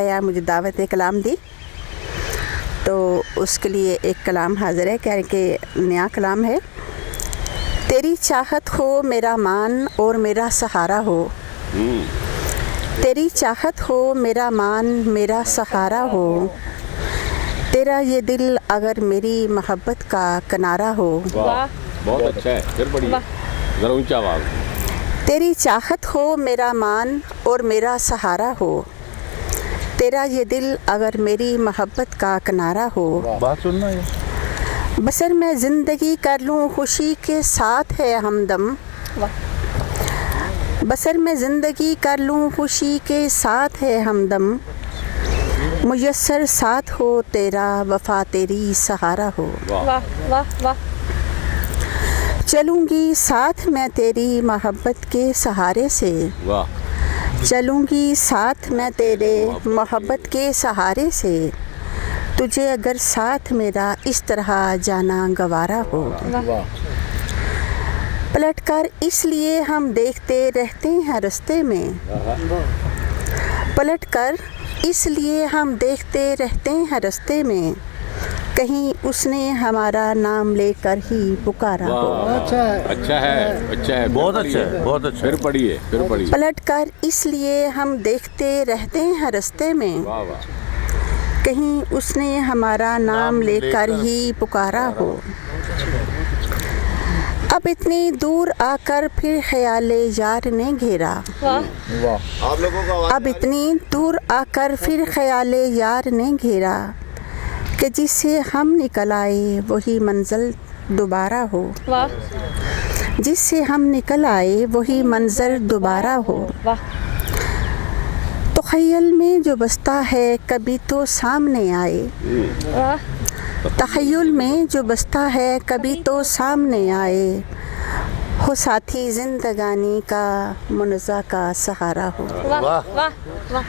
या मुझे दावत कलाम दी, तो उसके लिए एक कलाम हाज़िर है, क्या कि नया कलाम है। तेरी चाहत हो मेरा मान और मेरा सहारा हो, तेरी चाहत हो मेरा मान मेरा सहारा हो, तेरा ये दिल अगर मेरी मोहब्बत का किनारा हो। वाह, बहुत अच्छा है, फिर बढ़िया, ज़रा ऊंचा आवाज़। तेरी चाहत हो मेरा मान और मेरा सहारा हो, तेरा ये दिल अगर मेरी मोहब्बत का किनारा हो। बात सुनना है। बसर मैं ज़िंदगी कर लूँ खुशी के साथ है हमदम, बसर मैं ज़िंदगी कर लूँ खुशी के साथ है हमदम, मुयस्सर साथ हो तेरा वफ़ा तेरी सहारा हो। वाह वाह वाह। चलूँगी साथ मैं तेरी मोहब्बत के सहारे से, वाह, चलूँगी साथ मैं तेरे मोहब्बत के सहारे से, तुझे अगर साथ मेरा इस तरह जाना गवारा हो। पलटकर इसलिए हम देखते रहते हैं रास्ते में, पलटकर इसलिए हम देखते रहते हैं रास्ते में, कहीं उसने हमारा नाम लेकर ही पुकारा हो। अच्छा है, अच्छा है, अच्छा है, बहुत अच्छा है, बहुत अच्छा। फिर पढ़िए, फिर पढ़िए। पलटकर इसलिए हम देखते रहते हैं रास्ते में, वाह वाह, कहीं उसने हमारा नाम लेकर ही पुकारा हो। अब इतनी दूर आकर फिर ख्याले यार ने घेरा, आप लोगों का अब इतनी दूर आकर फिर ख्याले यार ने घेरा, कि जिससे हम निकल आए वही मंजिल दोबारा हो। वाह जिससे हम निकल आए वही मंजर दोबारा हो। वाह। तो ख्याल में जो बसता है कभी तो सामने आए, वाह तख़य्युल में जो बसता है कभी तो सामने आए, हो साथी ज़िंदगानी का मुनज़्ज़ा का सहारा हो। वाह वाह वाह।